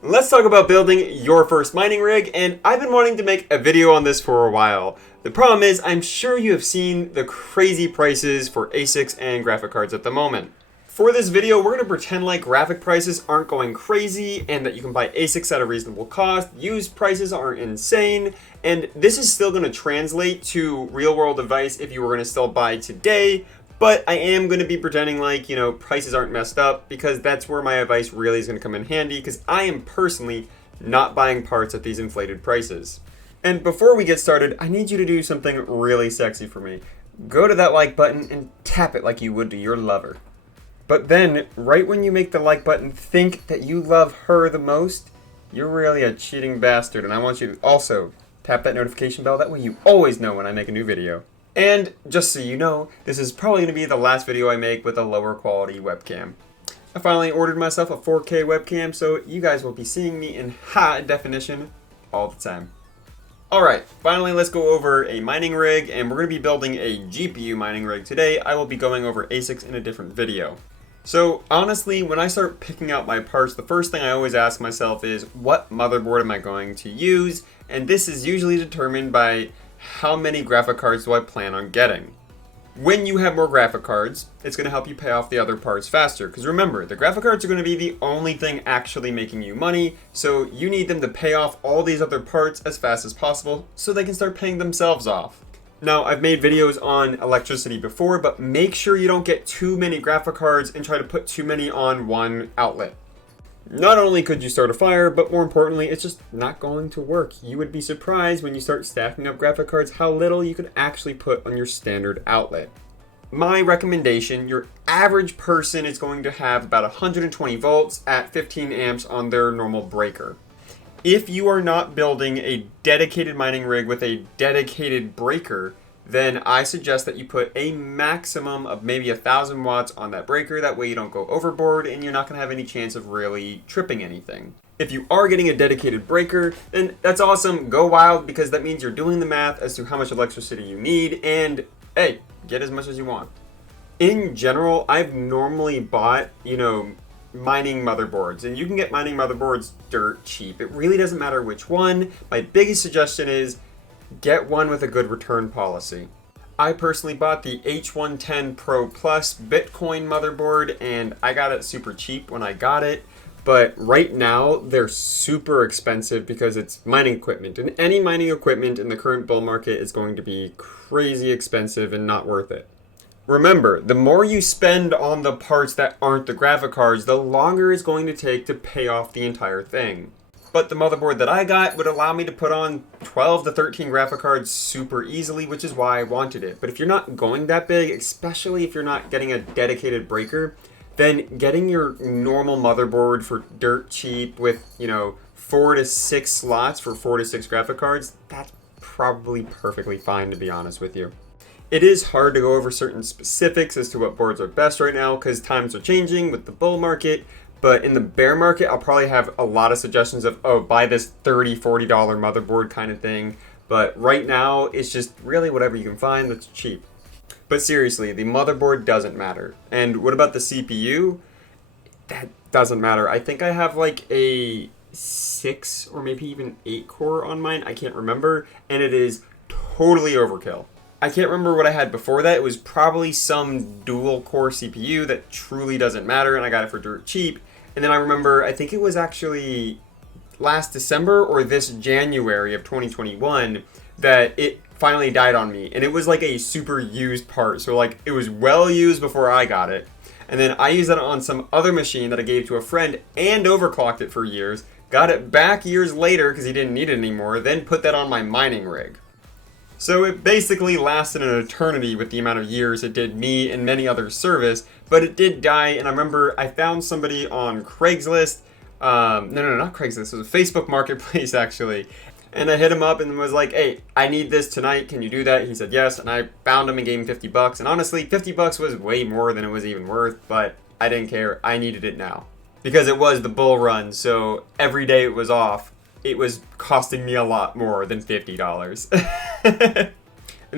Let's talk about building your first mining rig, and I've been wanting to make a video on this for a while. The problem is, I'm sure you have seen the crazy prices for ASICs and graphic cards at the moment. For this video, we're going to pretend like graphic prices aren't going crazy and that you can buy ASICs at a reasonable cost, used prices aren't insane, and this is still going to translate to real world advice if you were going to still buy today. But I am going to be pretending like, prices aren't messed up, because that's where my advice really is going to come in handy, because I am personally not buying parts at these inflated prices. And before we get started, I need you to do something really sexy for me. Go to that like button and tap it like you would to your lover. But then, right when you make the like button think that you love her the most, you're really a cheating bastard, and I want you to also tap that notification bell. That way you always know when I make a new video. And just so you know, this is probably going to be the last video I make with a lower quality webcam. I finally ordered myself a 4K webcam, so you guys will be seeing me in high definition all the time. Alright, finally let's go over a mining rig, and we're going to be building a GPU mining rig today. I will be going over ASICs in a different video. So honestly, when I start picking out my parts, the first thing I always ask myself is, what motherboard am I going to use? And this is usually determined by how many graphic cards do I plan on getting. When you have more graphic cards, it's going to help you pay off the other parts faster. Because remember, the graphic cards are going to be the only thing actually making you money, so you need them to pay off all these other parts as fast as possible so they can start paying themselves off. Now, I've made videos on electricity before, but make sure you don't get too many graphic cards and try to put too many on one outlet. Not only could you start a fire, but more importantly, it's just not going to work. You would be surprised when you start stacking up graphic cards how little you can actually put on your standard outlet. My recommendation, your average person is going to have about 120 volts at 15 amps on their normal breaker. If you are not building a dedicated mining rig with a dedicated breaker, then I suggest that you put a maximum of maybe 1,000 watts on that breaker. That way you don't go overboard and you're not going to have any chance of really tripping anything. If you are getting a dedicated breaker, then that's awesome. Go wild, because that means you're doing the math as to how much electricity you need, and hey, get as much as you want. In general, I've normally bought, mining motherboards, and you can get mining motherboards dirt cheap. It really doesn't matter which one. My biggest suggestion is get one with a good return policy. I personally bought the H110 Pro Plus Bitcoin motherboard, and I got it super cheap when I got it. But right now, they're super expensive because it's mining equipment. And any mining equipment in the current bull market is going to be crazy expensive and not worth it. Remember, the more you spend on the parts that aren't the graphic cards, the longer it's going to take to pay off the entire thing. But the motherboard that I got would allow me to put on 12 to 13 graphic cards super easily, which is why I wanted it. But if you're not going that big, especially if you're not getting a dedicated breaker, then getting your normal motherboard for dirt cheap with, 4 to 6 slots for 4 to 6 graphic cards, that's probably perfectly fine, to be honest with you. It is hard to go over certain specifics as to what boards are best right now, because times are changing with the bull market. But in the bear market, I'll probably have a lot of suggestions of, buy this $30, $40 motherboard kind of thing. But right now, it's just really whatever you can find that's cheap. But seriously, the motherboard doesn't matter. And what about the CPU? That doesn't matter. I think I have like a 6 or maybe even 8 core on mine. I can't remember. And it is totally overkill. I can't remember what I had before that. It was probably some dual core CPU that truly doesn't matter, and I got it for dirt cheap. And then I remember, I think it was actually last December or this January of 2021 that it finally died on me. And it was like a super used part. So like it was well used before I got it. And then I used that on some other machine that I gave to a friend and overclocked it for years. Got it back years later because he didn't need it anymore. Then put that on my mining rig. So it basically lasted an eternity with the amount of years it did me and many others service, but it did die. And I remember I found somebody on Craigslist, not Craigslist, it was a Facebook marketplace actually. And I hit him up and was like, hey, I need this tonight, can you do that? He said yes, and I found him and gave him $50. And honestly, $50 was way more than it was even worth, but I didn't care, I needed it now. Because it was the bull run, so every day it was off, it was costing me a lot more than $50. And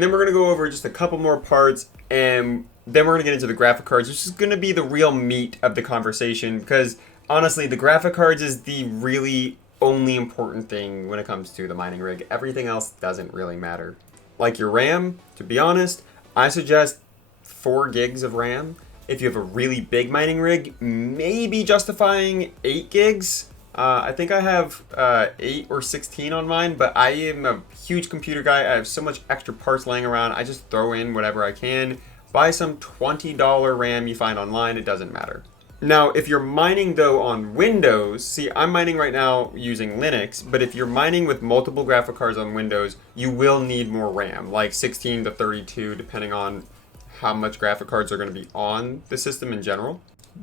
then we're going to go over just a couple more parts, and then we're going to get into the graphic cards, which is going to be the real meat of the conversation, because Honestly, the graphic cards is the really only important thing when it comes to the mining rig. Everything else doesn't really matter. Like your RAM, to be honest, I suggest 4 gigs of RAM. If you have a really big mining rig, maybe justifying 8 gigs. I think I have 8 or 16 on mine, but I am a huge computer guy. I have so much extra parts laying around. I just throw in whatever I can. Buy some $20 RAM you find online. It doesn't matter. Now, if you're mining though on Windows, see, I'm mining right now using Linux, but if you're mining with multiple graphic cards on Windows, you will need more RAM, like 16 to 32, depending on how much graphic cards are going to be on the system in general.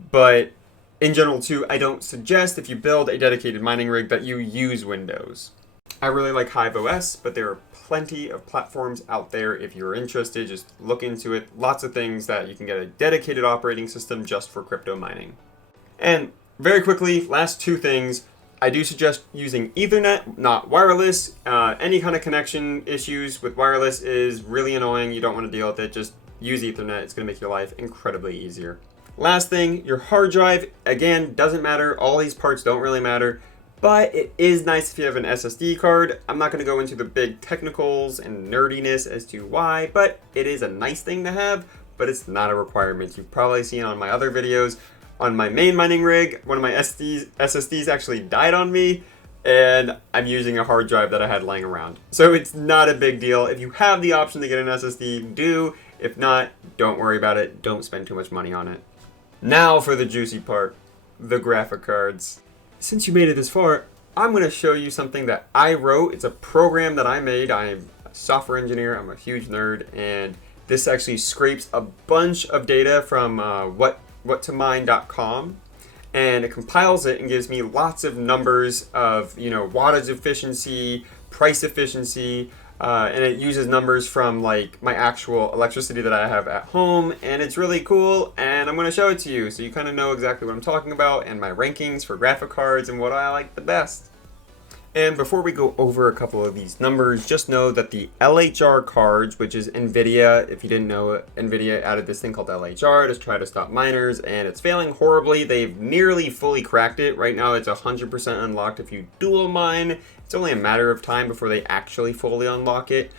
But in general too, I don't suggest if you build a dedicated mining rig that you use Windows. I really like Hive OS, but there are plenty of platforms out there if you're interested. Just look into it. Lots of things that you can get a dedicated operating system just for crypto mining. And very quickly, last 2 things. I do suggest using Ethernet, not wireless. Any kind of connection issues with wireless is really annoying. You don't want to deal with it. Just use Ethernet. It's going to make your life incredibly easier. Last thing, your hard drive, again, doesn't matter. All these parts don't really matter. But it is nice if you have an SSD card. I'm not going to go into the big technicals and nerdiness as to why, but it is a nice thing to have, but it's not a requirement. You've probably seen on my other videos. On my main mining rig, one of my SSDs actually died on me, and I'm using a hard drive that I had laying around. So it's not a big deal. If you have the option to get an SSD, do. If not, don't worry about it. Don't spend too much money on it. Now for the juicy part, the graphic cards. Since you made it this far, I'm going to show you something that I wrote. It's a program that I made. I'm a software engineer. I'm a huge nerd. And this actually scrapes a bunch of data from whattomine.com. And it compiles it and gives me lots of numbers of, wattage efficiency, price efficiency, and it uses numbers from like my actual electricity that I have at home, and it's really cool, and I'm going to show it to you so you kind of know exactly what I'm talking about and my rankings for graphic cards and what I like the best. And before we go over a couple of these numbers, just know that the LHR cards, which is NVIDIA, if you didn't know, NVIDIA added this thing called LHR to try to stop miners, and it's failing horribly. They've nearly fully cracked it. Right now it's 100% unlocked if you dual mine. It's only a matter of time before they actually fully unlock it.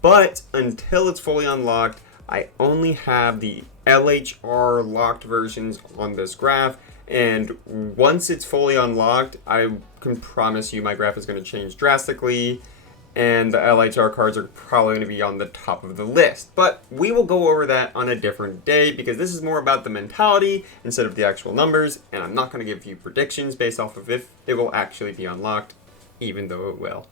But until it's fully unlocked, I only have the LHR locked versions on this graph. And once it's fully unlocked, I can promise you my graph is going to change drastically, and the LHR cards are probably going to be on the top of the list. But we will go over that on a different day, because this is more about the mentality instead of the actual numbers, and I'm not going to give you predictions based off of if it will actually be unlocked, even though it will.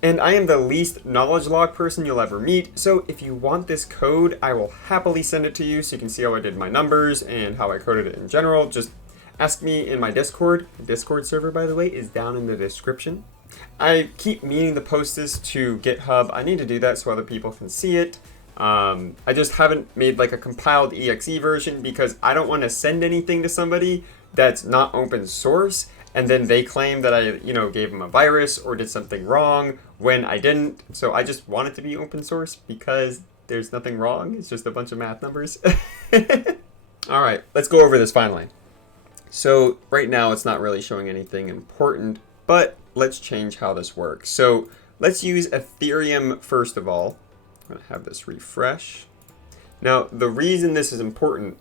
And I am the least knowledge log person you'll ever meet, so if you want this code, I will happily send it to you so you can see how I did my numbers and how I coded it in general. Just ask me in my Discord. The Discord server, by the way, is down in the description. I keep meaning to post this to GitHub. I need to do that so other people can see it. I just haven't made like a compiled exe version because I don't want to send anything to somebody that's not open source, and then they claim that I, gave them a virus or did something wrong when I didn't. So I just want it to be open source because there's nothing wrong. It's just a bunch of math numbers. All right, let's go over this finally. So right now it's not really showing anything important, but let's change how this works. So let's use Ethereum first of all. I'm gonna have this refresh. Now, the reason this is important,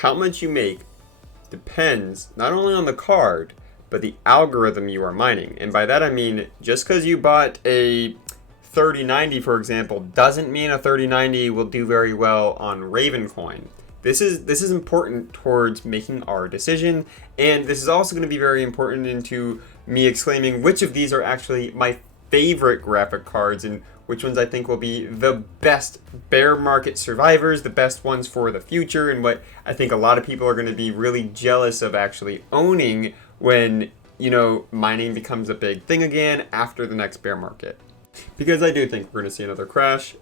how much you make depends not only on the card, but the algorithm you are mining. And by that I mean, just because you bought a 3090, for example, doesn't mean a 3090 will do very well on Ravencoin. This is important towards making our decision, and this is also going to be very important into me exclaiming which of these are actually my favorite graphic cards and which ones I think will be the best bear market survivors, the best ones for the future, and what I think a lot of people are going to be really jealous of actually owning when, mining becomes a big thing again after the next bear market. Because I do think we're going to see another crash.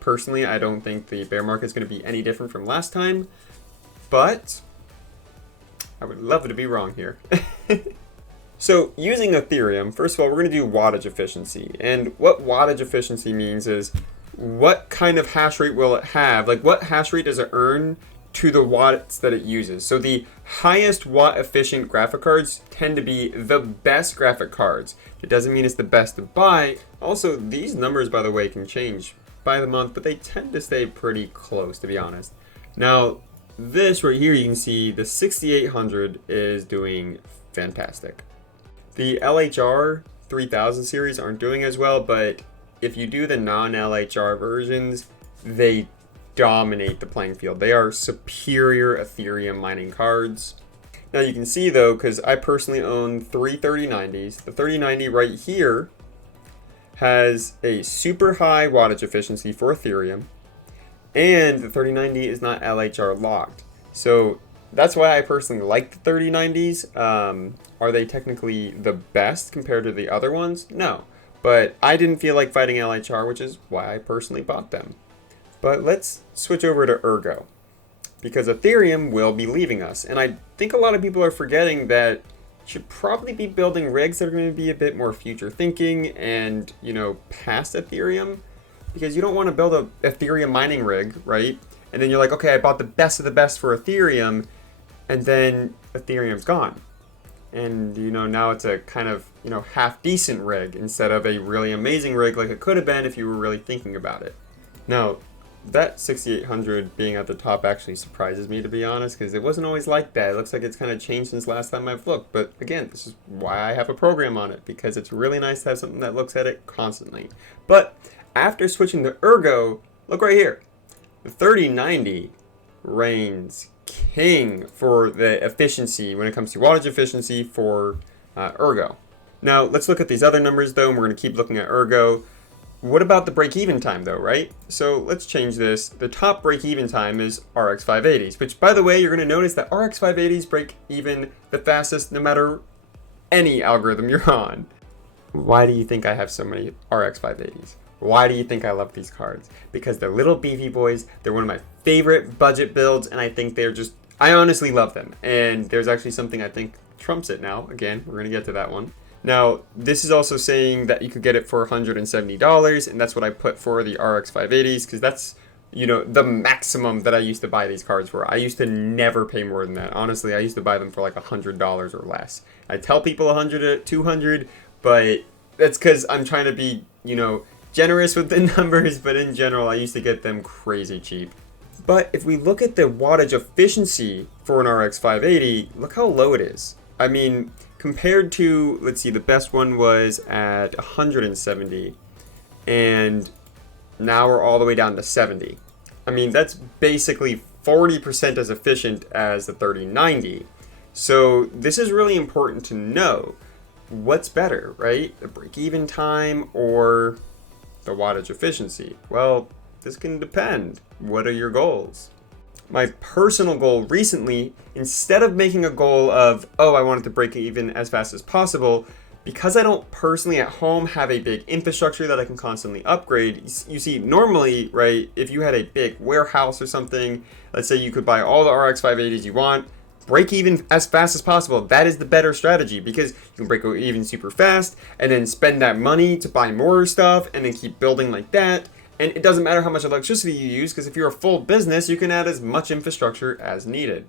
Personally, I don't think the bear market is going to be any different from last time, but I would love to be wrong here. So using Ethereum, first of all, we're going to do wattage efficiency. And what wattage efficiency means is what kind of hash rate will it have? Like what hash rate does it earn to the watts that it uses. So the highest watt efficient graphic cards tend to be the best graphic cards. It doesn't mean it's the best to buy. Also, these numbers, by the way, can change by the month, but they tend to stay pretty close, to be honest. Now, this right here, you can see the 6800 is doing fantastic. The LHR 3000 series aren't doing as well, but if you do the non-LHR versions, they dominate the playing field. They are superior Ethereum mining cards. Now you can see though, because I personally own three 3090s, the 3090 right here has a super high wattage efficiency for Ethereum, and the 3090 is not LHR locked. So that's why I personally like the 3090s. Are they technically the best compared to the other ones? No. But I didn't feel like fighting LHR, which is why I personally bought them. But let's switch over to Ergo, because Ethereum will be leaving us. And I think a lot of people are forgetting that you should probably be building rigs that are going to be a bit more future thinking and, past Ethereum, because you don't want to build a Ethereum mining rig, right? And then you're like, okay, I bought the best of the best for Ethereum, and then Ethereum's gone. And, now it's a kind of, half decent rig instead of a really amazing rig like it could have been if you were really thinking about it. Now, that 6800 being at the top actually surprises me, to be honest, because it wasn't always like that. It looks like it's kind of changed since last time I've looked. But again, this is why I have a program on it, because it's really nice to have something that looks at it constantly. But after switching to Ergo, look right here. The 3090 reigns king for the efficiency when it comes to wattage efficiency for Ergo. Now, let's look at these other numbers, though, and we're going to keep looking at Ergo. What about the break-even time, though, right? So let's change this. The top break-even time is RX 580s, which, by the way, you're going to notice that RX 580s break even the fastest no matter any algorithm you're on. Why do you think I have so many RX 580s? Why do you think I love these cards? Because they're little beefy boys. They're one of my favorite budget builds, and I think I honestly love them. And there's actually something I think trumps it now. Again, we're going to get to that one. Now, this is also saying that you could get it for $170, and that's what I put for the RX 580s, because that's, the maximum that I used to buy these cards for. I used to never pay more than that. Honestly, I used to buy them for like $100 or less. I tell people 100 to 200, but that's because I'm trying to be, generous with the numbers, but in general, I used to get them crazy cheap. But if we look at the wattage efficiency for an RX 580, look how low it is. I mean, compared to, let's see, the best one was at 170, and now we're all the way down to 70. I mean, that's basically 40% as efficient as the 3090. So this is really important to know. What's better, right? The break-even time or the wattage efficiency? Well, this can depend. What are your goals? My personal goal recently, instead of making a goal of, I wanted to break even as fast as possible, because I don't personally at home have a big infrastructure that I can constantly upgrade. You see, normally, right, if you had a big warehouse or something, let's say you could buy all the RX 580s you want, break even as fast as possible. That is the better strategy, because you can break even super fast and then spend that money to buy more stuff and then keep building like that. And it doesn't matter how much electricity you use, because if you're a full business, you can add as much infrastructure as needed.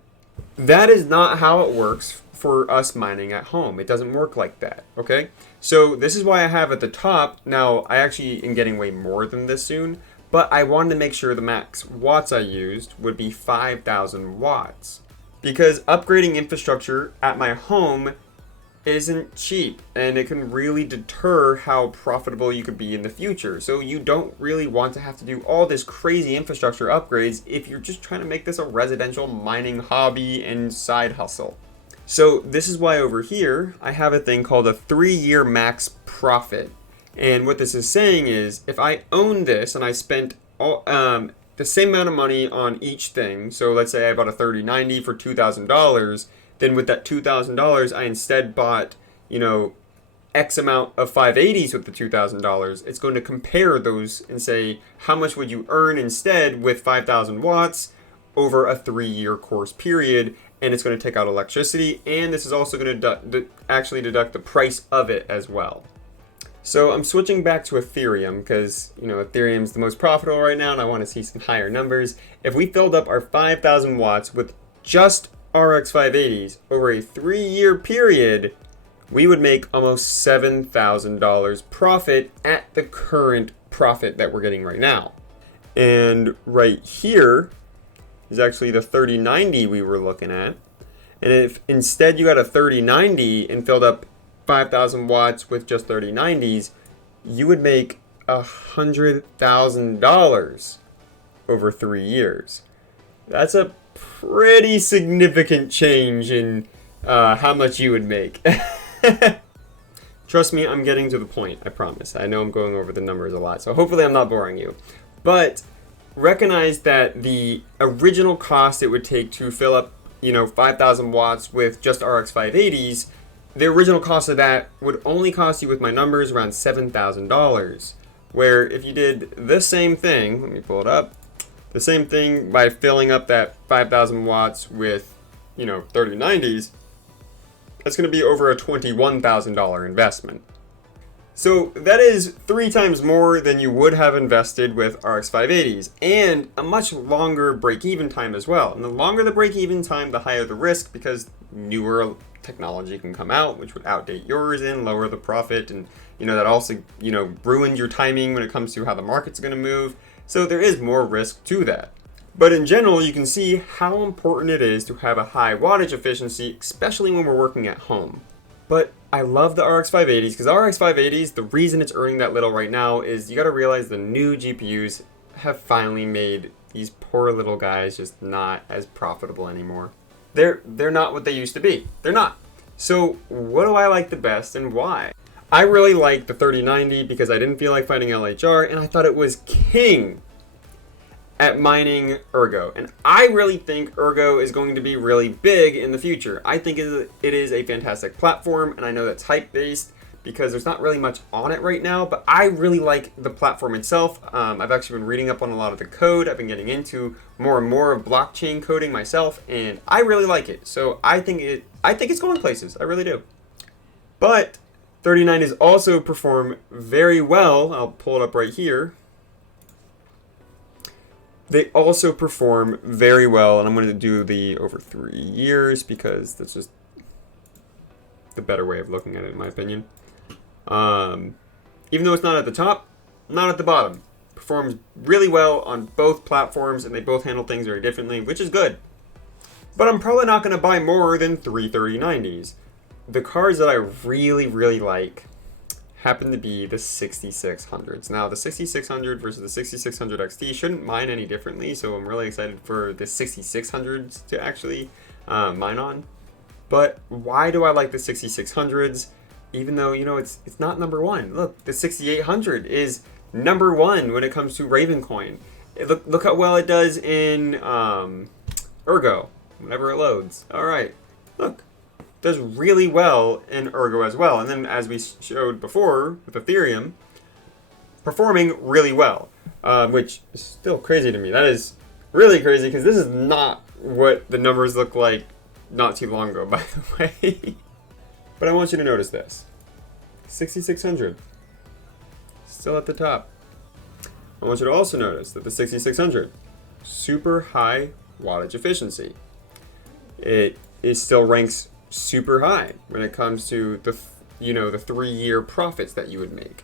That is not how it works for us mining at home. It doesn't work like that, okay? So this is why I have at the top, now I actually am getting way more than this soon, but I wanted to make sure the max watts I used would be 5,000 watts. Because upgrading infrastructure at my home isn't cheap, and it can really deter how profitable you could be in the future. So you don't really want to have to do all this crazy infrastructure upgrades if you're just trying to make this a residential mining hobby and side hustle. So this is why over here I have a thing called a 3-year max profit. And what this is saying is, if I own this and I spent the same amount of money on each thing, so let's say I bought a 3090 for $2,000, then with that $2,000, I instead bought, X amount of 580s with the $2,000. It's going to compare those and say, how much would you earn instead with 5,000 watts over a 3-year course period? And it's going to take out electricity, and this is also going to actually deduct the price of it as well. So I'm switching back to Ethereum because, Ethereum's the most profitable right now and I want to see some higher numbers. If we filled up our 5,000 watts with just RX 580s over a 3-year period, we would make almost $7,000 profit at the current profit that we're getting right now. And right here is actually the 3090 we were looking at. And if instead you got a 3090 and filled up 5,000 watts with just 3090s, you would make $100,000 over 3 years. That's a pretty significant change in how much you would make. Trust me, I'm getting to the point, I promise. I know I'm going over the numbers a lot, so hopefully I'm not boring you. But recognize that the original cost it would take to fill up 5,000 watts with just RX 580s, the original cost of that would only cost you, with my numbers, around $7,000. Where if you did the same thing, let me pull it up, the same thing by filling up that 5,000 watts with, 3090s, that's going to be over a $21,000 investment. So that is 3 times more than you would have invested with RX 580s, and a much longer break-even time as well. And the longer the break-even time, the higher the risk, because newer technology can come out, which would outdate yours and lower the profit, and that also ruins your timing when it comes to how the market's going to move. So there is more risk to that. But in general, you can see how important it is to have a high wattage efficiency, especially when we're working at home. But I love the RX 580s because RX 580s, the reason it's earning that little right now is you got to realize the new GPUs have finally made these poor little guys just not as profitable anymore. They're not what they used to be. They're not. So what do I like the best and why? I really like the 3090 because I didn't feel like fighting LHR and I thought it was king at mining Ergo. And I really think Ergo is going to be really big in the future. I think it is a fantastic platform, and I know that's hype-based because there's not really much on it right now, but I really like the platform itself. I've actually been reading up on a lot of the code. I've been getting into more and more of blockchain coding myself, and I really like it. So I think it's going places. I really do. But 39 is also perform very well. I'll pull it up right here. They also perform very well, and I'm going to do the over 3 years because that's just the better way of looking at it, in my opinion. Even though it's not at the top, not at the bottom. Performs really well on both platforms, and they both handle things very differently, which is good. But I'm probably not going to buy more than 3 3090s. The cards that I really, really like happen to be the 6600s. Now, the 6600 versus the 6600 XT shouldn't mine any differently, so I'm really excited for the 6600s to actually mine on. But why do I like the 6600s? Even though, it's not number one. Look, the 6800 is number one when it comes to Ravencoin. Look how well it does in Ergo, whenever it loads. All right, look. Does really well in Ergo as well. And then as we showed before with Ethereum, performing really well, which is still crazy to me. That is really crazy because this is not what the numbers look like not too long ago, by the way. But I want you to notice this. 6600, still at the top. I want you to also notice that the 6600, super high wattage efficiency. It still ranks super high when it comes to the 3-year profits that you would make.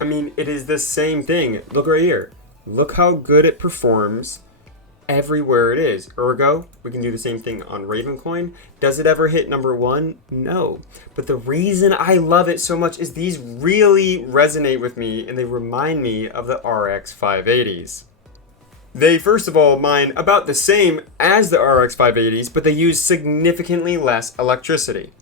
I mean, it is the same thing. Look right here. Look how good it performs everywhere it is. Ergo, we can do the same thing on Ravencoin. Does it ever hit number one? No. But the reason I love it so much is these really resonate with me and they remind me of the RX 580s. They, first of all, mine about the same as the RX 580s, but they use significantly less electricity.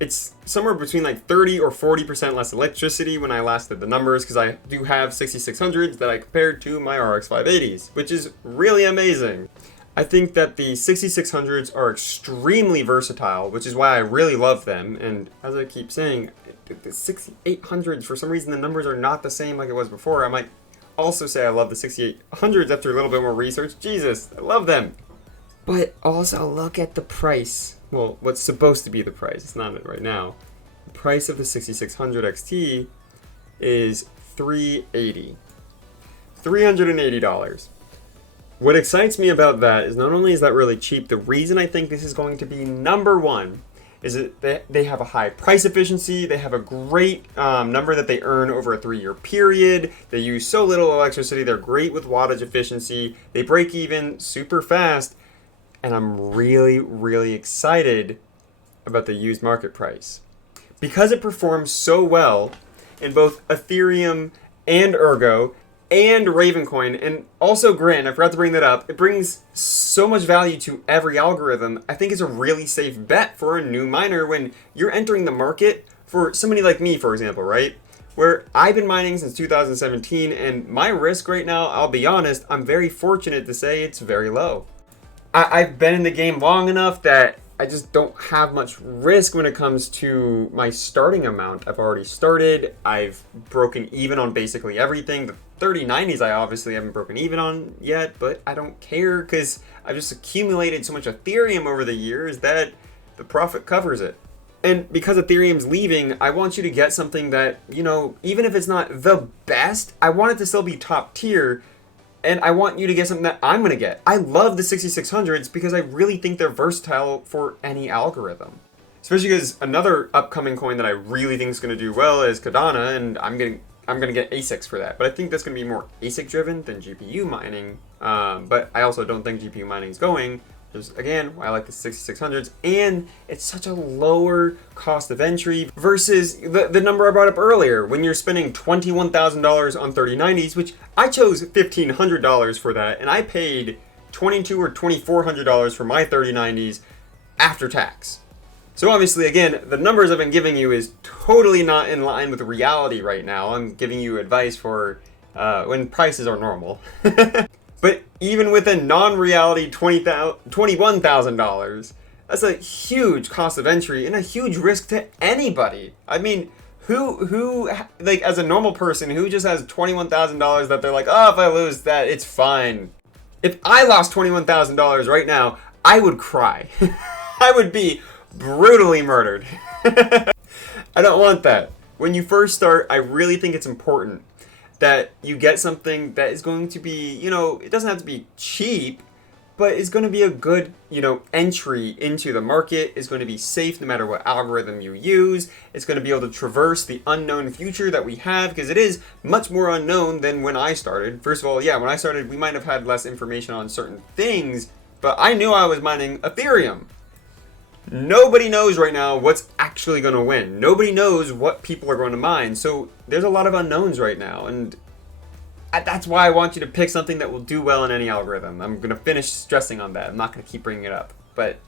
It's somewhere between like 30 or 40% less electricity when I last did the numbers, because I do have 6600s that I compared to my RX 580s, which is really amazing. I think that the 6600s are extremely versatile, which is why I really love them. And as I keep saying, the 6800s, for some reason the numbers are not the same like it was before. I might also say I love the 6800s after a little bit more research. Jesus, I love them. But also look at the price. Well, what's supposed to be the price. It's not it right now. The price of the 6600 XT is $380. $380. What excites me about that is not only is that really cheap, the reason I think this is going to be number one is that they have a high price efficiency, they have a great number that they earn over a 3-year period, they use so little electricity, they're great with wattage efficiency, they break even super fast, and I'm really, really excited about the used market price. Because it performs so well in both Ethereum and Ergo, and Ravencoin, and also Grin, I forgot to bring that up. It brings so much value to every algorithm. I think it's a really safe bet for a new miner when you're entering the market for somebody like me, for example, right? Where I've been mining since 2017, and my risk right now, I'll be honest, I'm very fortunate to say it's very low. I've been in the game long enough that I just don't have much risk when it comes to my starting amount. I've already started. I've broken even on basically everything. The 3090s I obviously haven't broken even on yet, but I don't care because I've just accumulated so much Ethereum over the years that the profit covers it. And because Ethereum's leaving, I want you to get something that, you know, even if it's not the best, I want it to still be top tier. And I want you to get something that I'm going to get. I love the 6600s because I really think they're versatile for any algorithm. Especially because another upcoming coin that I really think is going to do well is Cardano, and I'm going to get ASICs for that. But I think that's going to be more ASIC driven than GPU mining. But I also don't think GPU mining is going. Just, again, I like the 6600s, and it's such a lower cost of entry versus the number I brought up earlier. When you're spending $21,000 on 3090s, which I chose $1,500 for that, and I paid $2,200 or $2,400 for my 3090s after tax. So obviously, again, the numbers I've been giving you is totally not in line with reality right now. I'm giving you advice for when prices are normal. But even with a non-reality $21,000, that's a huge cost of entry and a huge risk to anybody. I mean, who like as a normal person who just has $21,000 that they're like, oh, if I lose that, it's fine. If I lost $21,000 right now, I would cry. I would be brutally murdered. I don't want that. When you first start, I really think it's important that you get something that is going to be, you know, it doesn't have to be cheap, but it's going to be a good, you know, entry into the market. It's going to be safe no matter what algorithm you use. It's going to be able to traverse the unknown future that we have, because it is much more unknown than when I started. First of all, yeah, when I started, we might have had less information on certain things, but I knew I was mining Ethereum. Nobody knows right now what's actually going to win. Nobody knows what people are going to mine. So there's a lot of unknowns right now. And that's why I want you to pick something that will do well in any algorithm. I'm going to finish stressing on that. I'm not going to keep bringing it up. But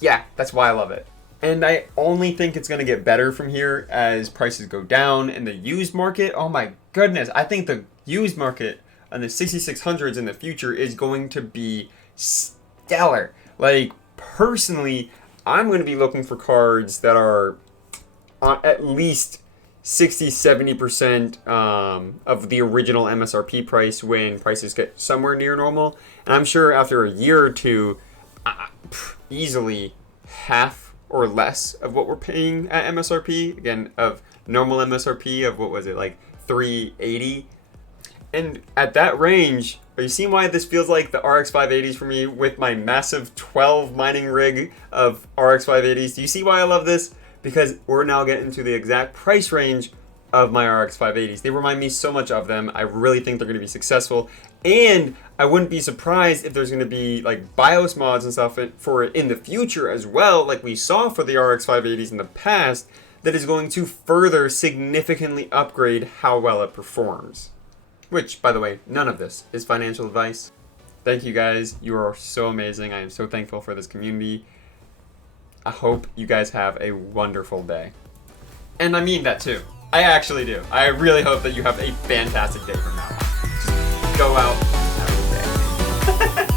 yeah, that's why I love it. And I only think it's going to get better from here as prices go down. And the used market, oh my goodness. I think the used market on the 6600s in the future is going to be stellar. Like, personally, I'm going to be looking for cards that are at least 60-70% of the original MSRP price when prices get somewhere near normal. And I'm sure after a year or two, easily half or less of what we're paying at MSRP. Again, of normal MSRP of what was it, like 380. And at that range, are you seeing why this feels like the RX 580s for me with my massive 12 mining rig of RX 580s? Do you see why I love this? Because we're now getting to the exact price range of my RX 580s. They remind me so much of them. I really think they're going to be successful. And I wouldn't be surprised if there's going to be like BIOS mods and stuff for it in the future as well, like we saw for the RX 580s in the past, that is going to further significantly upgrade how well it performs. Which, by the way, none of this is financial advice. Thank you guys. You are so amazing. I am so thankful for this community. I hope you guys have a wonderful day. And I mean that too. I actually do. I really hope that you have a fantastic day from now on. Just go out and have a good day.